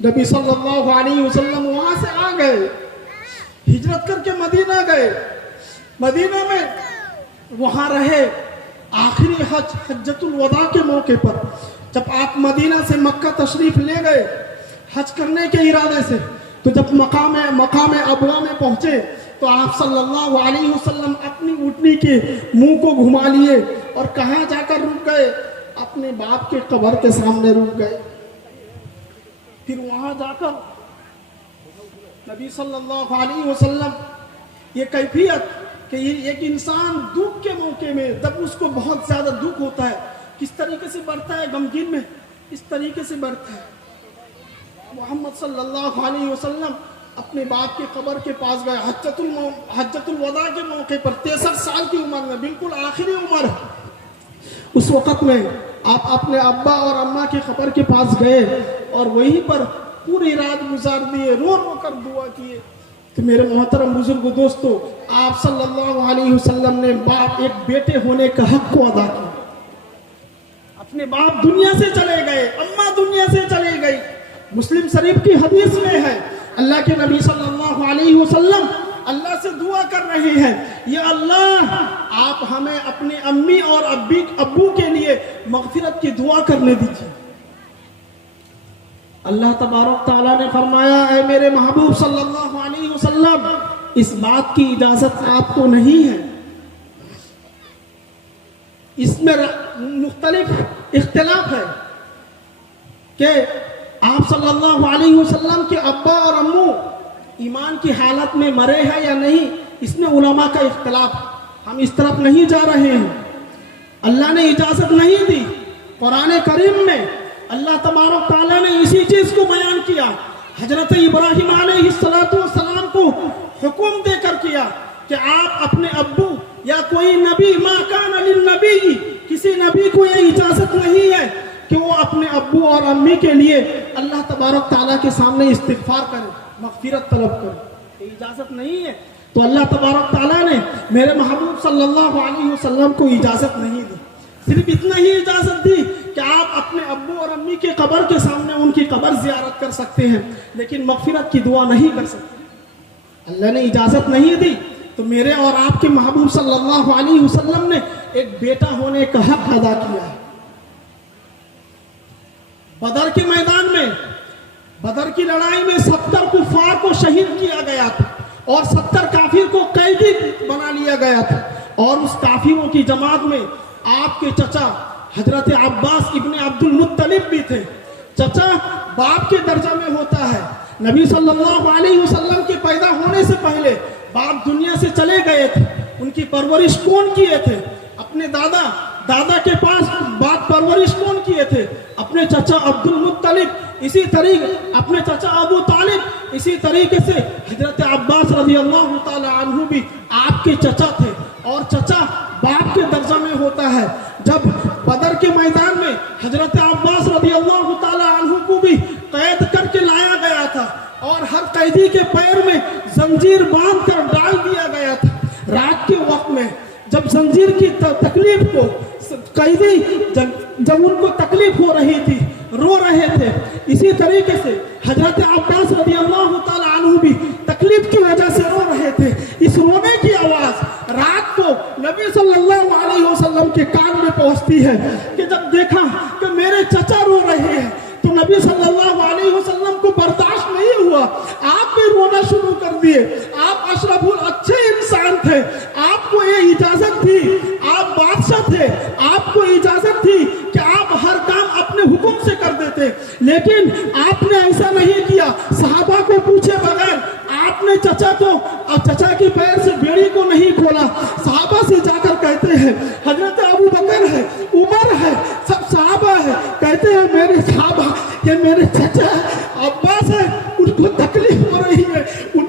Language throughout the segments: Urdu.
نبی صلی اللہ علیہ وسلم وہاں سے آ گئے، ہجرت کر کے مدینہ گئے، مدینہ میں وہاں رہے، آخری حج حجۃ الوداع کے موقع پر جب آپ مدینہ سے مکہ تشریف لے گئے حج کرنے کے ارادے سے، تو جب مقام ابوا میں پہنچے تو آپ صلی اللہ علیہ وسلم اپنی اونٹنی کے منہ کو گھما لیے اور کہاں جا کر رک گئے؟ اپنے باپ کے قبر کے سامنے رک گئے۔ پھر وہاں جا کر نبی صلی اللہ علیہ وسلم یہ کیفیت کہ ایک انسان دکھ کے موقع میں جب اس کو بہت زیادہ دکھ ہوتا ہے کس طریقے سے بڑھتا ہے، غمگین میں اس طریقے سے بڑھتا ہے۔ محمد صلی اللہ علیہ وسلم اپنے باپ کے قبر کے پاس گئے حجۃ الوداع کے موقع پر، 63 سال کی عمر میں، بالکل آخری عمر ہے۔ اس وقت میں آپ اپنے ابا اور اماں کی قبر کے پاس گئے اور وہیں پر پوری رات گزار دیے، رو رو کر دعا کیے۔ تو میرے محترم بزرگ دوستو، آپ صلی اللہ علیہ وسلم نے باپ ایک بیٹے ہونے کا حق کو ادا کیا۔ اپنے باپ دنیا سے چلے گئے، اماں دنیا سے چلے گئی۔ مسلم شریف کی حدیث میں ہے، اللہ کے نبی صلی اللہ علیہ وسلم اللہ سے دعا کر رہے ہیں، یا اللہ آپ ہمیں اپنے امی اور ابو کے لیے مغفرت کی دعا کرنے دیجیے۔ اللہ تبارک تعالیٰ نے فرمایا، اے میرے محبوب صلی اللہ علیہ وسلم، اس بات کی اجازت آپ کو نہیں ہے۔ اس میں مختلف اختلاف ہے کہ آپ صلی اللہ علیہ وسلم کے ابا اور امو ایمان کی حالت میں مرے ہیں یا نہیں، اس میں علماء کا اختلاف، ہم اس طرف نہیں جا رہے ہیں۔ اللہ نے اجازت نہیں دی۔ قرآن کریم میں اللہ تبارک تعالیٰ نے اسی چیز کو بیان کیا، حضرت ابراہیم علیہ السلام کو حکم دے کر کیا کہ آپ اپنے ابو یا کوئی نبی، ما کان للنبی، کسی نبی کو یہ اجازت نہیں ہے کہ وہ اپنے ابو اور امی کے لیے اللہ تبارک تعالیٰ کے سامنے استغفار کرے، مغفرت طلب کرے، یہ اجازت نہیں ہے۔ تو اللہ تبارک تعالیٰ نے میرے محبوب صلی اللہ علیہ وسلم کو اجازت نہیں دی، صرف اتنا ہی اجازت دی کہ آپ اپنے ابو اور امی کے قبر کے سامنے ان کی قبر زیارت کر سکتے ہیں، لیکن مغفرت کی دعا نہیں کر سکتے۔ اللہ نے اجازت نہیں دی، تو میرے اور آپ کے محبوب صلی اللہ علیہ وسلم نے ایک بیٹا ہونے کا حق ادا کیا ہے۔ بدر کے میدان میں، بدر کی لڑائی میں 70 کفار کو شہید کیا گیا تھا اور 70 کافر کو قیدی بنا لیا گیا تھا، اور اس کافروں کی جماعت میں آپ کے چچا حضرت عباس ابن عبد المطلب بھی تھے۔ چچا باپ کے درجہ میں ہوتا ہے۔ نبی صلی اللہ علیہ وسلم کے پیدا ہونے سے پہلے باپ دنیا سے چلے گئے تھے، ان کی پرورش کون کیے تھے؟ اپنے دادا کے پاس باپ پرورش کون کیے تھے؟ اپنے چچا عبد المطلب، اسی طریقے اپنے چچا ابو طالب، اسی طریقے سے حضرت عباس رضی اللہ تعالی عنہ بھی آپ کے چچا تھے، اور چچا باپ کے درجہ میں ہوتا ہے۔ جب بدر کے میدان میں حضرت عباس رضی اللہ تعالی عنہ کو بھی قید کر کے لایا گیا تھا، اور ہر قیدی کے پیر میں زنجیر باندھ کر ڈال دیا گیا تھا۔ رات کے وقت میں جب زنجیر کی تکلیف کو قیدی جب ان کو تکلیف ہو رہی تھی، رو رہے تھے، اسی طریقے سے حضرت عباس رضی اللہ تعالی عنہ بھی تکلیف کی وجہ سے رو رہے تھے۔ اس رونے کی آواز رات کو نبی صلی اللہ علیہ وسلم کے کان میں پہنچتی ہے کہ جب دیکھا کہ میرے چچا رو رہے ہیں تو نبی صلی اللہ علیہ وسلم کو برداشت نہیں ہوا، آپ بھی رونا شروع کر دیے۔ آپ اشرف الاچھے انسان تھے، آپ کو یہ اجازت تھی، آپ بادشاہ تھے، آپ کو اجازت تھی کہ آپ ہر کام اپنے حکم سے کر دیتے، لیکن آپ نے ایسا نہیں کیا۔ صحابہ کو پوچھے بغیر آپ نے چچا کے پیر سے بیڑی کو نہیں کھولا۔ صحابہ سے جا کر کہتے ہیں، حضرت ابو بکر ہے، عمر ہے، سب صحابہ ہے، کہتے ہیں میرے صحابہ، یہ میرے چچا عباس ہے، ان کو تکلیف ہو رہی ہے، ان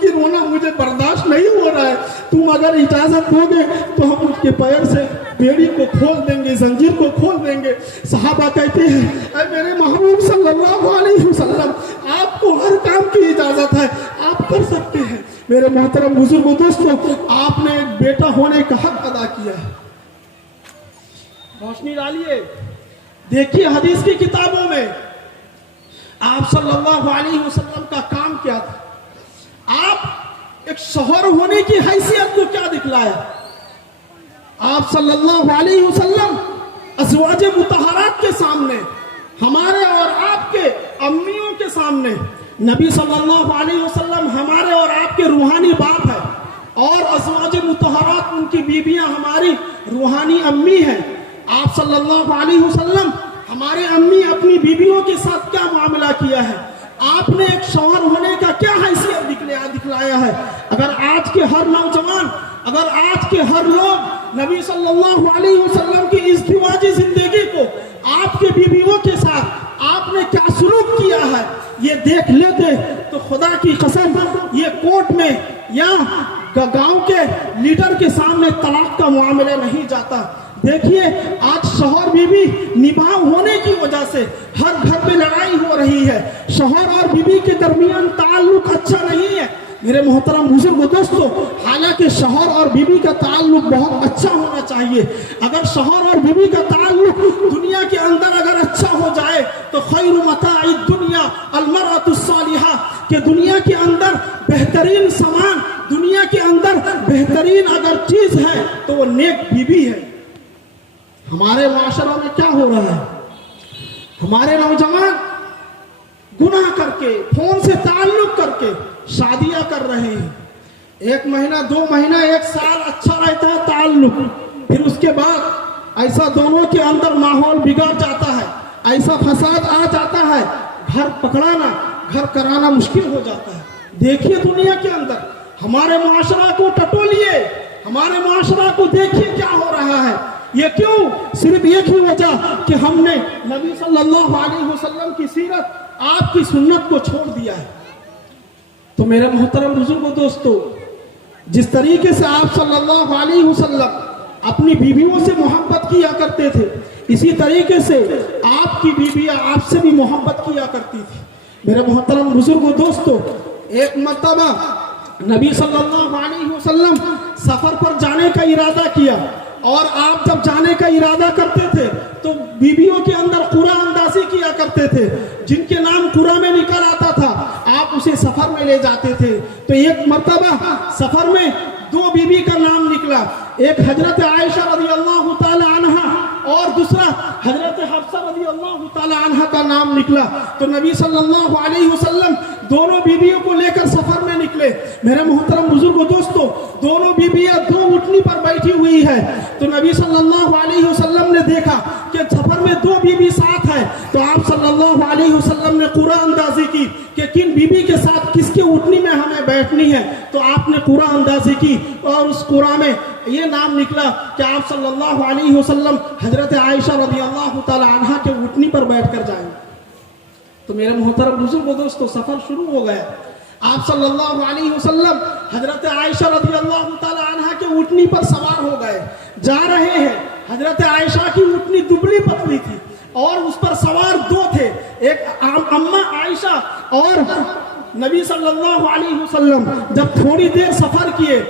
کی رونا مجھے برداشت نہیں ہو رہا ہے، تم اگر اجازت دو گے تو ہم ان کے پیر سے بیڑی کو کھول دیں گے، زنجیر کو کھول دیں گے۔ صحابہ کہتے ہیں، اے میرے محبوب صلی اللہ علیہ وسلم، آپ کو ہر کام کی اجازت ہے، آپ کر سکتے ہیں۔ میرے محترم بزرگ دوستوں، آپ نے ایک بیٹا ہونے کا حق ادا کیا ہے۔ روشنی ڈالیے، دیکھیے حدیث کی کتابوں میں آپ صلی اللہ علیہ وسلم کا کام کیا تھا؟ آپ ایک شوہر ہونے کی حیثیت کو کیا دکھلایا؟ آپ صلی اللہ علیہ وسلم ازواج مطہرات کے سامنے، ہمارے اور آپ کے امیوں کے سامنے، نبی صلی اللہ علیہ وسلم ہمارے اور آپ کے روحانی باپ ہے، اور ازواج مطہرات ان کی بیویاں ہماری روحانی امی ہیں۔ آپ صلی اللہ علیہ وسلم ہمارے امی اپنی بیویوں کے ساتھ کیا معاملہ کیا ہے؟ آپ نے ایک شوہر ہونے کا کیا حیثیت دکھلایا ہے؟ اگر آج کے ہر نوجوان، اگر آج کے ہر لوگ نبی صلی اللہ علیہ وسلم کی ازدواجی زندگی کو آپ کے بیویوں کے ساتھ آپ نے کیا سلوک کیا ہے یہ دیکھ لیتے تو خدا کی قسم یہ کورٹ میں یا گاؤں کے لیڈر کے سامنے طلاق کا معاملہ نہیں جاتا۔ دیکھیے آج شوہر بیوی نباہ ہونے کی وجہ سے ہر گھر میں لڑائی ہو رہی ہے، شوہر اور بیوی کے درمیان تعلق اچھا نہیں ہے۔ میرے محترم بزرگ دوستو، حالانکہ شوہر اور بیوی کا تعلق بہت اچھا ہونا چاہیے۔ اگر شوہر اور بیوی کا تعلق دنیا کے اندر اگر اچھا ہو جائے تو خیر متاع الدنیا المرأة الصالحہ، کہ دنیا کے اندر بہترین سامان، دنیا کے اندر بہترین اگر چیز ہے تو وہ نیک بیوی ہے۔ ہمارے معاشرہ میں کیا ہو رہا ہے؟ ہمارے نوجوان گناہ کر کے، فون سے تعلق کر کے شادیاں کر رہے ہیں۔ ایک مہینہ، 2 مہینہ، 1 سال اچھا رہتا ہے تعلق، پھر اس کے بعد ایسا دونوں کے اندر ماحول بگڑ جاتا ہے، ایسا فساد آ جاتا ہے، گھر پکڑانا، گھر کرانا مشکل ہو جاتا ہے۔ دیکھیے دنیا کے اندر ہمارے معاشرہ کو ٹٹولیے، ہمارے معاشرہ کو دیکھیے کیا ہو رہا ہے۔ یہ کیوں؟ صرف ایک ہی وجہ کہ ہم نے نبی صلی اللہ علیہ وسلم کی سیرت، آپ کی سنت کو چھوڑ دیا ہے۔ تو میرے محترم بزرگوں دوستو، جس طریقے سے آپ صلی اللہ علیہ وسلم اپنی بیویوں سے محبت کیا کرتے تھے، اسی طریقے سے آپ کی بیویاں آپ سے بھی محبت کیا کرتی تھی۔ میرے محترم بزرگوں دوستو، ایک مرتبہ نبی صلی اللہ علیہ وسلم سفر پر جانے کا ارادہ کیا، اور آپ جب جانے کا ارادہ کرتے تھے تو بیویوں کے اندر قرآن اندازی کیا کرتے تھے، جن کے نام قرآن میں نکل آتا تھا آپ اسے سفر میں لے جاتے تھے۔ تو ایک مرتبہ سفر میں 2 بیوی کا نام نکلا، ایک حضرت عائشہ رضی اللہ تعالی عنہ اور دوسرا حضرت حفصہ رضی اللہ تعالی عنہ کا نام نکلا۔ تو نبی صلی اللہ علیہ وسلم دونوں بیویوں کو لے کر سفر میں نکلے۔ میرے محترم بزرگوں دوستو، دونوں بیویاں 2 اونٹنی پر بیٹھی ہوئی ہے۔ تو نبی صلی اللہ علیہ وسلم نے دیکھا کہ سفر میں 2 بیوی ساتھ ہے، تو آپ صلی اللہ علیہ وسلم نے قرآن اندازی کی کہ کن بیوی کے ساتھ کس کے اونٹنی میں ہمیں بیٹھنی ہے۔ تو آپ نے قرآن اندازی کی اور اس قرآن میں یہ نام نکلا کہ آپ صلی اللہ علیہ وسلم حضرت عائشہ رضی اللہ تعالی عنہ کے اونٹنی پر بیٹھ کر جائیں۔ تو میرے محترم بزرگوں دوستو، سفر شروع ہو گیا۔ آپ صلی اللہ علیہ وسلم حضرت عائشہ رضی اللہ تعالی عنہ کے اونٹنی پر سوار ہو گئے، جا رہے ہیں۔ حضرت عائشہ کی اونٹنی دبلی پتلی تھی اور اس پر سوار 2 تھے، ایک اماں عائشہ اور نبی صلی اللہ علیہ وسلم۔ جب تھوڑی دیر سفر کیے،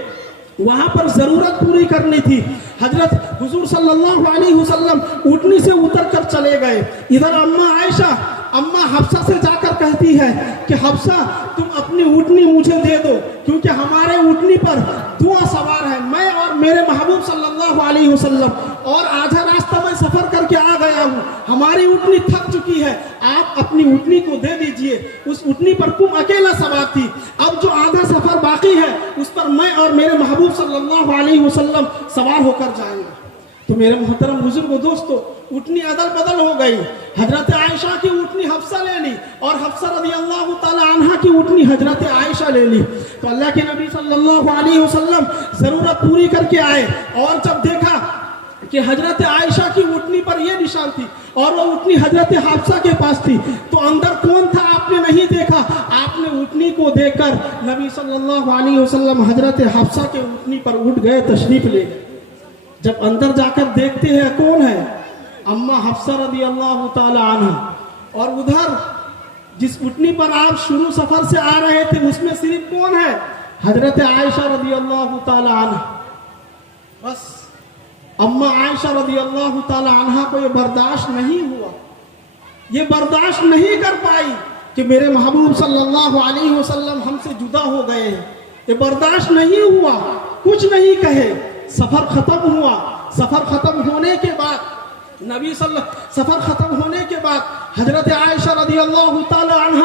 وہاں پر ضرورت پوری کرنی تھی، حضرت حضور صلی اللہ علیہ وسلم اونٹنی سے اتر کر چلے گئے۔ ادھر اماں عائشہ اماں حفصہ سے جا کر کہتی ہے کہ حفصہ تم اپنی اونٹنی مجھے دے دو، کیونکہ ہمارے اونٹنی پر 2 سوار ہیں، میں اور میرے محبوب صلی اللہ علیہ وسلم، اور آدھا راستہ میں سفر کر کے آ گیا ہوں، ہماری اونٹنی تھک چکی ہے، آپ اپنی اونٹنی کو دے دیجئے۔ اس اونٹنی پر تم اکیلا سوار تھی، اب جو آدھا سفر باقی ہے اس پر میں اور میرے محبوب صلی اللہ علیہ وسلم سوار ہو کر جائیں گے۔ تو میرے محترم بزرگوں دوستو، اونٹنی عدل بدل ہو گئی، حضرت عائشہ کی اونٹنی حفصہ لے لی اور حفصہ رضی اللہ تعالی عنہ کی اونٹنی حضرت عائشہ لے لی۔ تو اللہ کے نبی صلی اللہ علیہ وسلم ضرورت پوری کر کے آئے، اور جب دیکھا کہ حضرت عائشہ کی اونٹنی پر یہ نشان تھی اور وہ اونٹنی حضرت حفصہ کے پاس تھی، تو اندر کون تھا آپ نے نہیں دیکھا، آپ نے اونٹنی کو دیکھ کر نبی صلی اللہ علیہ وسلم حضرت حفصہ کے اونٹنی پر اٹھ گئے، تشریف لے گئے۔ جب اندر جا کر دیکھتے ہیں کون ہے، اماں حفصہ رضی اللہ تعالی عنہ، اور ادھر جس اونٹنی پر آپ شروع سفر سے آ رہے تھے اس میں صرف کون ہے، حضرت عائشہ رضی اللہ تعالی عنہ۔ بس اماں عائشہ رضی اللہ تعالی عنہ کو یہ برداشت نہیں ہوا، یہ برداشت نہیں کر پائی کہ میرے محبوب صلی اللہ علیہ وسلم ہم سے جدا ہو گئے ہیں. یہ برداشت نہیں ہوا, کچھ نہیں کہے. سفر ختم ہوا. سفر ختم ہونے کے بعد سفر ختم ہونے کے بعد حضرت عائشہ رضی اللہ تعالی عنہ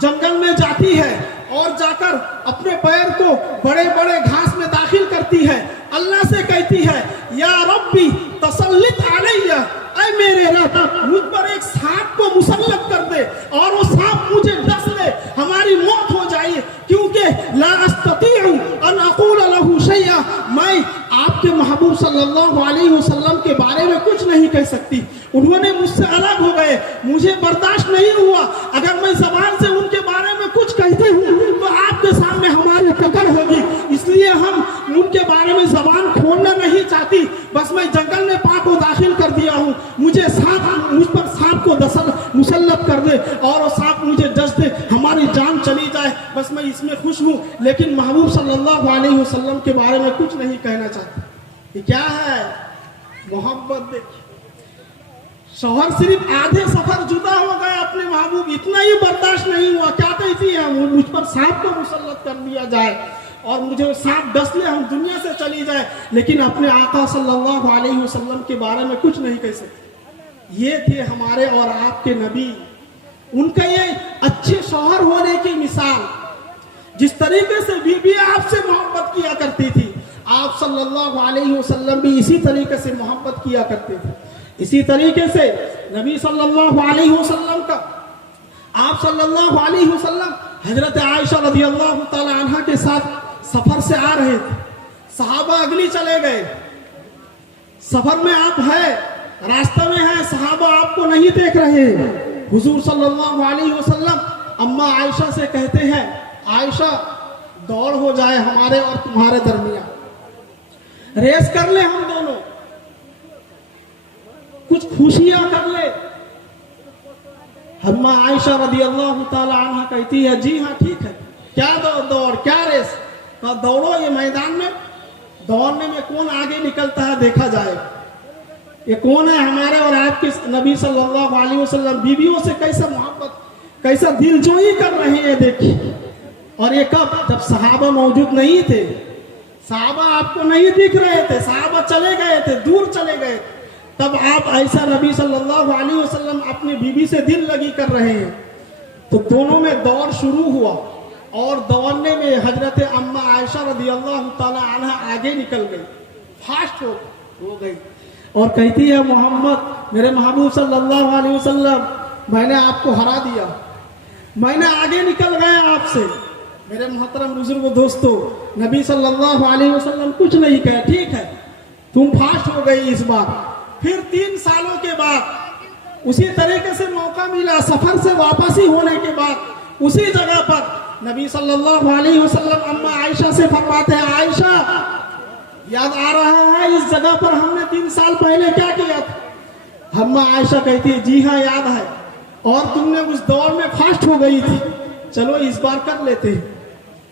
جنگل میں جاتی ہے اور جا کر اپنے پیر کو بڑے بڑے گھاس میں داخل کرتی ہے. اللہ سے کہتی ہے یا ربی تسلط علیہ, اے میرے رب مجھ پر ایک سانپ کو مسلط کر دے اور وہ سانپ مجھے ڈس لے, ہماری موت ہو جائے, کیونکہ لا استطيع ان اقول له شيئا, میں آپ کے محبوب صلی اللہ علیہ وسلم کے بارے میں کچھ نہیں کہہ سکتی. انہوں نے مجھ سے الگ ہو گئے, مجھے برداشت نہیں ہوا. اگر میں زبان سے ان کے بارے میں کچھ کہتی ہوں تو آپ کے سامنے ہماری ٹکر ہوگی, اس لیے ہم ان کے بارے میں زبان کھولنا نہیں چاہتی. بس میں جنگل میں پاک کو داخل کر دیا ہوں, مجھ پر سانپ کو مسلط کر دے اور وہ سانپ مجھے ڈس دے, ہماری جان چلی جائے, بس میں اس میں خوش ہوں. لیکن محبوب صلی اللہ علیہ وسلم کے بارے میں کچھ نہیں کہنا چاہتی. یہ کیا ہے محبت؟ دیکھیے, شوہر صرف آدھے سفر جدا ہو گئے اپنے محبوب, اتنا ہی برداشت نہیں ہوا. کیا کہتی ہے, مجھ پر سانپ کو مسلط کر دیا جائے اور مجھے سانپ ڈس لے, ہم دنیا سے چلی جائے, لیکن اپنے آقا صلی اللہ علیہ وسلم کے بارے میں کچھ نہیں کہہ سکتے. یہ تھے ہمارے اور آپ کے نبی. ان کا یہ اچھے شوہر ہونے کی مثال. جس طریقے سے بیوی آپ سے محبت کیا کرتی تھی, آپ صلی اللہ علیہ وسلم بھی اسی طریقے سے محبت کیا کرتے تھے. اسی طریقے سے نبی صلی اللہ علیہ وسلم کا, آپ صلی اللہ علیہ وسلم حضرت عائشہ رضی اللہ تعالی عنہ کے ساتھ سفر سے آ رہے تھے. صحابہ اگلی چلے گئے. سفر میں آپ ہیں, راستہ میں ہیں, صحابہ آپ کو نہیں دیکھ رہے. حضور صلی اللہ علیہ وسلم اما عائشہ سے کہتے ہیں, عائشہ دوڑ ہو جائے ہمارے اور تمہارے درمیان, ریس کر لے, ہم دونوں کچھ خوشیاں کر لے. اما عائشہ رضی اللہ تعالی عنہ کہتی ہے جی ہاں ٹھیک ہے, کیا دوڑ کیا ریس, دوڑو, یہ میدان میں دوڑنے میں کون آگے نکلتا ہے دیکھا جائے. یہ کون ہے ہمارے اور آپ کے نبی صلی اللہ علیہ وسلم بیویوں سے کیسا محبت, کیسا دل جوئی کر رہے ہیں دیکھیے. اور یہ کب, جب صحابہ موجود نہیں تھے, صحابہ آپ کو نہیں دکھ رہے تھے, صحابہ چلے گئے تھے, دور چلے گئے, تب آپ ایسا نبی صلی اللہ علیہ وسلم اپنی بیوی سے دل لگی کر رہے ہیں. تو دونوں میں دوڑ شروع ہوا اور دوڑنے میں حضرت اما عائشہ رضی اللہ تعالی عنہ آگے نکل گئی, فاسٹ ہو گئی اور کہتی ہے محمد میرے محبوب صلی اللہ علیہ وسلم, میں نے آپ کو ہرا دیا, میں نے آگے نکل گیا آپ سے. میرے محترم بزرگ دوستو, نبی صلی اللہ علیہ وسلم کچھ نہیں کہے, ٹھیک ہے تم فاسٹ ہو گئی اس بار. پھر 3 سالوں کے بعد اسی طریقے سے موقع ملا, سفر سے واپسی ہونے کے بعد اسی جگہ پر نبی صلی اللہ علیہ وسلم اما عائشہ سے فرماتے ہیں, عائشہ یاد آ رہا ہے اس جگہ پر ہم نے 3 سال پہلے کیا کیا تھا؟ اما عائشہ کہتی ہے جی ہاں یاد ہے, اور تم نے اس دور میں فاسٹ ہو گئی تھی, چلو اس بار کر لیتے ہیں.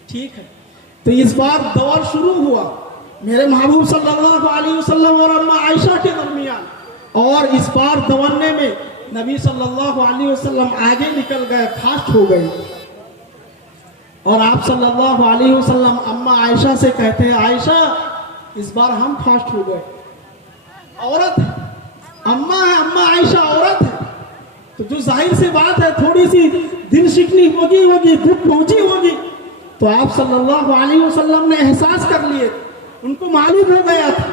ٹھیک ہے, تو اس بار دور شروع ہوا میرے محبوب صلی اللہ علیہ وسلم اور اما عائشہ کے درمیان, اور اس بار دوڑنے میں نبی صلی اللہ علیہ وسلم آگے نکل گئے, فاسٹ ہو گئے. اور آپ صلی اللہ علیہ وسلم اما عائشہ سے کہتے ہیں عائشہ اس بار ہم فاسٹ ہو گئے. عورت اما ہے, اما عائشہ عورت ہے, تو جو ظاہر سی بات ہے تھوڑی سی دل شکنی ہوگی, دکھ پہنچی ہوگی. تو آپ صلی اللہ علیہ وسلم نے احساس کر لیے, ان کو معلوم ہو گیا تھا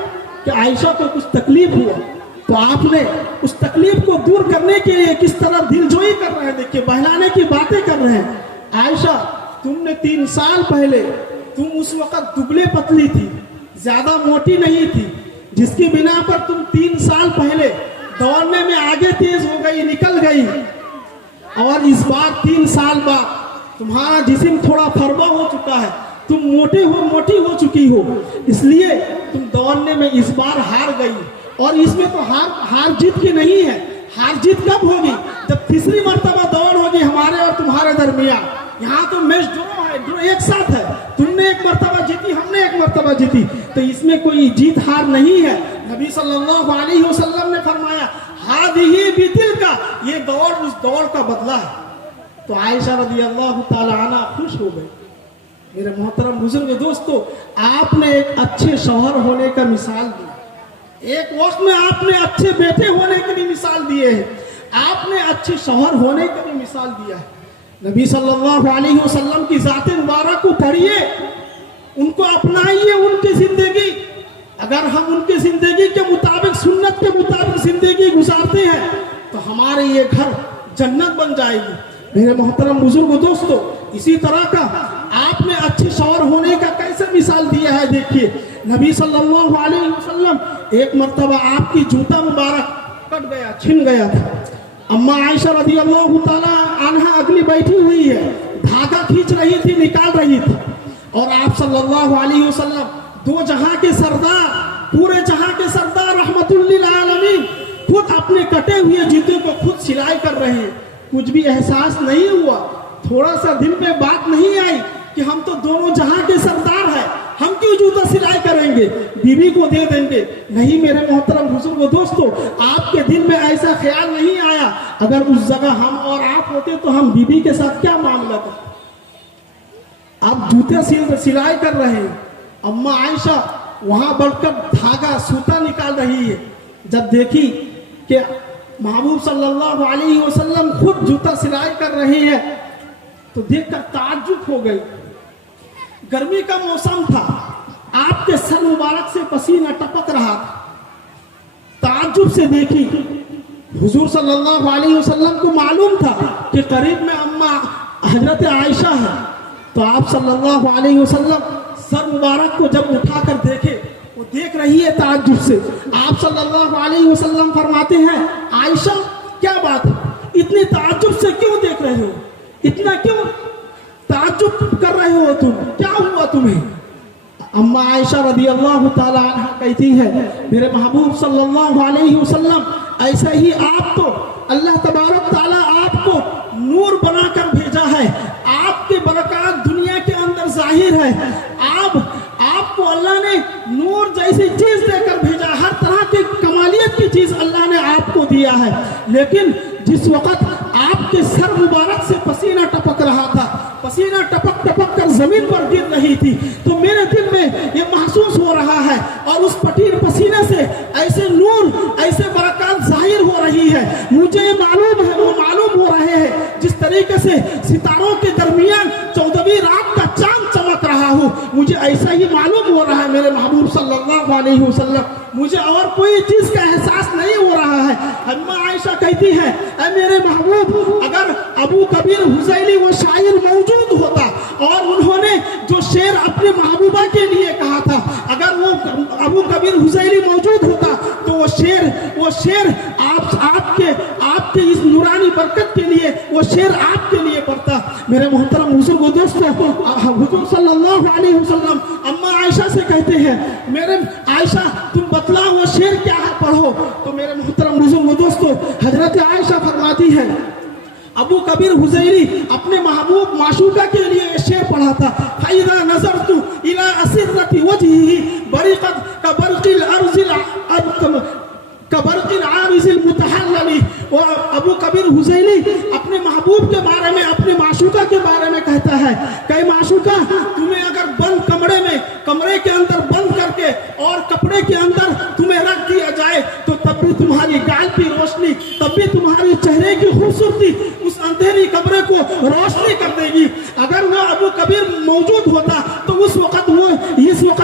کہ عائشہ کو کچھ تکلیف ہوا. تو آپ نے اس تکلیف کو دور کرنے کے لیے کس طرح دل جوئی کر رہے ہیں, دیکھیے بہلانے کی باتیں کر رہے ہیں. عائشہ تم نے 3 سال پہلے, تم اس وقت دبلے پتلی تھی, زیادہ موٹی نہیں تھی, جس کی بنا پر تم 3 سال پہلے دوڑنے میں آگے تیز ہو گئی, نکل گئی. اور اس بار 3 سال بعد تمہارا جسم تھوڑا فربا ہو چکا ہے, تم موٹی ہو چکی ہو, اس لیے تم دوڑنے میں اس بار ہار گئی. اور اس میں تو ہار جیت کی نہیں ہے, ہار جیت کب ہوگی, جب تیسری مرتبہ دوڑ ہوگی ہمارے اور تمہارے درمیان. یہاں تو میچ ڈرو ایک ساتھ ہے, تم نے 1 مرتبہ جیتی, ہم نے 1 مرتبہ جیتی, تو اس میں کوئی جیت ہار نہیں ہے. نبی صلی اللہ علیہ وسلم نے فرمایا ہادھی بتل کا, یہ دوڑ اس دوڑ کا بدلہ ہے. تو عائشہ رضی اللہ تعالی عنہ خوش ہو گئی. میرے محترم بزرگ دوستو, آپ نے ایک اچھے شوہر ہونے کا مثال دی, ایک وقت میں آپ نے اچھے بیٹے ہونے کی بھی مثال دیے ہیں, آپ نے اچھے شوہر ہونے کا بھی مثال دیا ہے. نبی صلی اللہ علیہ وسلم کی ذات مبارک کو پڑھیے, ان کو اپنائیے, ان کی زندگی. اگر ہم ان کی زندگی کے مطابق, سنت کے مطابق زندگی گزارتے ہیں تو ہمارے یہ گھر جنت بن جائے گی. میرے محترم بزرگ دوستو, اسی طرح کا آپ نے اچھے شوہر ہونے کا کیسے مثال دیا ہے. دیکھیے نبی صلی اللہ علیہ وسلم ایک مرتبہ آپ کی جوتا مبارک کٹ گیا, چھن گیا تھا. اماں عائشہ رضی اللہ تعالی عنہا اگلی بیٹھی ہوئی ہے, دھاگا کھینچ رہی تھی, نکال رہی تھی, اور آپ صلی اللہ علیہ وسلم دو جہاں کے سردار, پورے جہاں کے سردار رحمت للعالمین, خود اپنے کٹے ہوئے جوتے کو خود سلائی کر رہے ہیں. کچھ بھی احساس نہیں ہوا, تھوڑا سا دل میں بات نہیں آئی کہ ہم تو دونوں جہاں کے سردار ہیں, ہم کیوں جوتا سلائی کریں گے, بیوی کو دے دیں گے. نہیں میرے محترم بزرگ دوستو, آپ کے دل میں ایسا خیال نہیں آیا. اگر اس جگہ ہم اور آپ ہوتے تو ہم بیوی کے ساتھ کیا معاملہ کرتے. آپ جوتے سلائی کر رہے ہیں, اماں عائشہ وہاں بڑھ کر دھاگا سوتا نکال رہی ہے. جب دیکھی کہ محبوب صلی اللہ علیہ وسلم خود جوتا سلائی کر رہے ہیں تو دیکھ کر تعجب ہو گئی. گرمی کا موسم تھا, آپ کے سر مبارک سے پسینہ ٹپک رہا تھا. تعجب سے دیکھی, حضور صلی اللہ علیہ وسلم کو معلوم تھا کہ قریب میں اماں حضرت عائشہ ہے, تو آپ صلی اللہ علیہ وسلم سر مبارک کو جب اٹھا کر دیکھے, وہ دیکھ رہی ہے تعجب سے. آپ صلی اللہ علیہ وسلم فرماتے ہیں, عائشہ کیا بات ہے, اتنی تعجب سے کیوں دیکھ رہے ہو, اتنا کیوں تعجب کر رہے ہو تم, کیا ہوا تمہیں. اماں عائشہ رضی اللہ تعالی عنہ کہتی ہے, میرے محبوب صلی اللہ علیہ وسلم ایسے ہی آپ کو اللہ تبارک تعالیٰ آپ کو نور بنا کر بھیجا ہے, آپ کے برکات دنیا کے اندر ظاہر ہے. آپ کو اللہ نے نور جیسی چیز دے کر بھیجا, ہر طرح کی کمالیت کی چیز اللہ نے آپ کو دیا ہے. لیکن جس وقت آپ کے سر مبارک سے پسینہ ٹپک رہا تھا, پسینہ ٹپک ٹپک کر زمین پر گر رہی تھی, تو میرے دل میں یہ محسوس ہو رہا ہے, اور اس پٹیر پسینے سے ایسے نور, ایسے برکات ظاہر ہو رہی ہے. مجھے یہ معلوم ہے, وہ معلوم ہو رہے ہیں جس طریقے سے ستاروں کے درمیان 14ویں رات کا چاند چمک رہا ہو, مجھے ایسا ہی معلوم ہو رہا ہے میرے محبوب صلی اللہ علیہ وسلم. مجھے اور کوئی چیز کا احساس نہیں ہو رہا ہے. اماں عائشہ کہتی ہے, اے میرے محبوب, اگر ابو کبیر حزیلی وہ شاعر موجود ہوتا اور انہوں نے جو شعر اپنے محبوبہ کے لیے کہا تھا, اگر وہ ابو کبیر حزیلی موجود ہوتا تو وہ شعر آپ کے اس نورانی برکت کے لیے وہ شعر آپ کے لیے پڑھتا. میرے محترم بزرگ دوستو, حضور صلی اللہ علیہ وسلم اماں عائشہ سے کہتے ہیں, میرے عائشہ تم بتلاؤ وہ شعر کیا ہے, پڑھو. تو میرے محترم بزرگ دوستو, حضرت عائشہ فرماتی ہے, ابو کبیر حزیلی اپنے محبوب معشوقہ کے لیے یہ شعر پڑھا تھا, فَإِذَا نَظَرْتُ إِلَىٰ أَسِرَّةِ وَجْهِهِ بَرِقَتْ كَبَرْقِ الْعَارِزِ الْمُتَحَلَّلِ. اور ابو کبیر حزیلی اپنے محبوب کے بارے میں, اپنے معشوقہ کے بارے میں کہتا ہے کہ معشوقہ, تمہیں اگر بند کمرے کے اندر بند کر کے اور کپڑے کے اندر تمہیں رکھ دیا جائے تو تب بھی تمہاری گال کی روشنی, تب بھی تمہاری چہرے کی خوبصورتی اس اندھیری کمرے کو روشنی کر دے گی. اگر وہ ابو کبیر موجود ہوتا تو اس وقت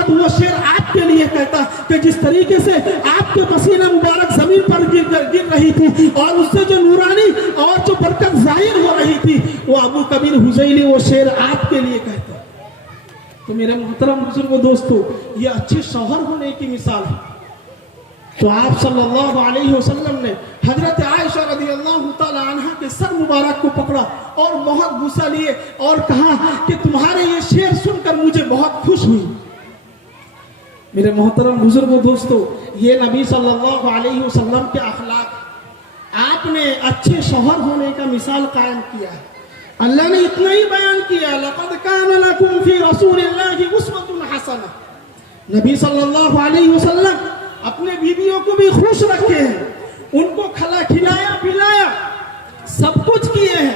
وہ شعر آپ کے لیے کہتا کہ جس طریقے سے آپ کے پسینہ مبارک زمین پر گر رہی تھی اور اس سے جو نورانی اور جو برکت ظاہر ہو رہی تھی, وہ ابو کبیر حزیلی وہ شعر آپ کے لیے کہتا. تو میرے محترم بزرگوں دوستو, یہ اچھے شوہر ہونے کی مثال ہے. تو آپ صلی اللہ علیہ وسلم نے حضرت عائشہ رضی اللہ تعالی عنہ کے سر مبارک کو پکڑا اور بہت غصہ لیے اور کہا کہ تمہارے یہ شعر سن کر مجھے بہت خوش ہوئی. میرے محترم بزرگوں دوستو, یہ نبی صلی اللہ علیہ وسلم کے اخلاق, آپ نے اچھے شوہر ہونے کا مثال قائم کیا ہے. اللہ نے اتنا ہی بیان کیا, لَقَدْ كَانَ لَكُمْ فِي رَسُولِ اللَّهِ أُسْوَةٌ حَسَنَةٌ. نبی صلی اللہ علیہ وسلم اپنے بیویوں کو بھی خوش رکھے ہیں, ان کو کھلایا پلایا, سب کچھ کیے ہیں.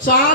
4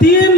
3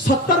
70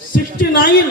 69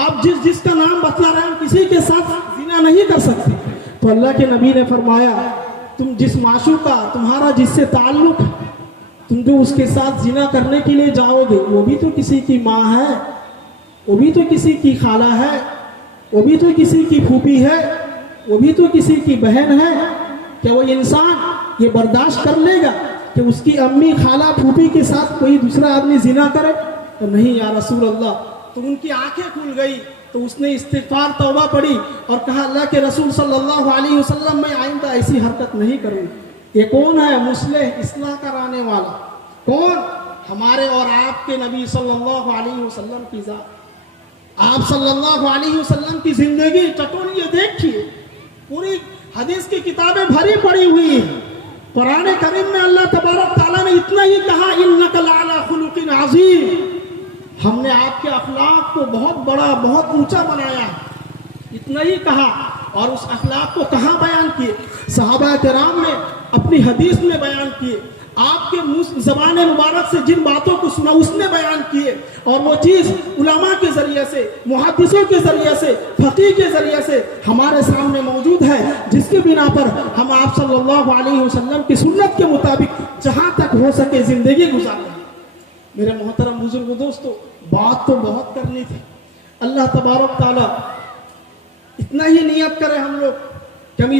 آپ جس کا نام بتلا رہے ہیں ہم کسی کے ساتھ زنا نہیں کر سکتے. تو اللہ کے نبی نے فرمایا تم جس معشوقہ تمہارا جس سے تعلق ہے تم جو اس کے ساتھ زنا کرنے کے لیے جاؤ گے وہ بھی تو کسی کی ماں ہے, وہ بھی تو کسی کی خالہ ہے, وہ بھی تو کسی کی پھوپھی ہے, وہ بھی تو کسی کی بہن ہے. کیا وہ انسان یہ برداشت کر لے گا کہ اس کی امی خالہ پھوپھی کے ساتھ کوئی دوسرا آدمی زنا کرے؟ تو نہیں یا رسول اللہ. تو ان کی آنکھیں کھل گئی تو اس نے استغفار توبہ پڑھی اور کہا اللہ کے رسول صلی اللہ علیہ وسلم میں آئندہ ایسی حرکت نہیں کروں. یہ کون ہے؟ مصلح اصلاح کرانے والا. کون؟ ہمارے اور آپ کے نبی صلی اللہ علیہ وسلم کی ذات. آپ صلی اللہ علیہ وسلم کی زندگی ٹٹولیے دیکھیے, پوری حدیث کی کتابیں بھری پڑی ہوئی ہیں. قرآن کریم میں اللہ تبارک تعالیٰ نے اتنا ہی کہا انک لعلی خلق عظیم. ہم نے آپ کے اخلاق کو بہت بڑا بہت اونچا بنایا, اتنا ہی کہا. اور اس اخلاق کو کہاں بیان کیے؟ صحابہ کرام نے اپنی حدیث میں بیان کیے. آپ کے زبان مبارک سے جن باتوں کو سنا اس نے بیان کیے, اور وہ چیز علماء کے ذریعے سے, محدثوں کے ذریعے سے, فقیہ کے ذریعے سے ہمارے سامنے موجود ہے, جس کے بنا پر ہم آپ صلی اللہ علیہ وسلم کی سنت کے مطابق جہاں تک ہو سکے زندگی گزار رہے ہیں. میرے محترم بزرگ دوستو, بات تو بہت کرنی تھی. اللہ تبارک تعالیٰ اتنا ہی نیت کرے ہم لوگ کہ ہم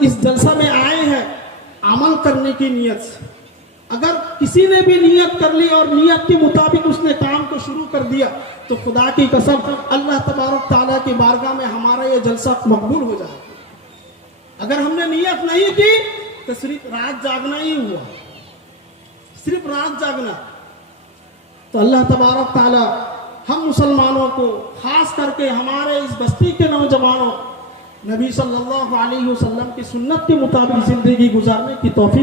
اس جلسہ میں آئے ہیں عمل کرنے کی نیت سے. اگر کسی نے بھی نیت کر لی اور نیت کے مطابق اس نے کام کو شروع کر دیا تو خدا کی قسم اللہ تبارک تعالیٰ کی بارگاہ میں ہمارا یہ جلسہ مقبول ہو جائے. اگر ہم نے نیت نہیں کی تو صرف رات جاگنا ہی ہوا, صرف رات جاگنا. تو اللہ تبارک تعالیٰ ہم مسلمانوں کو, خاص کر کے ہمارے اس بستی کے نوجوانوں, نبی صلی اللہ علیہ وسلم کی سنت کے مطابق زندگی گزارنے کی توفیق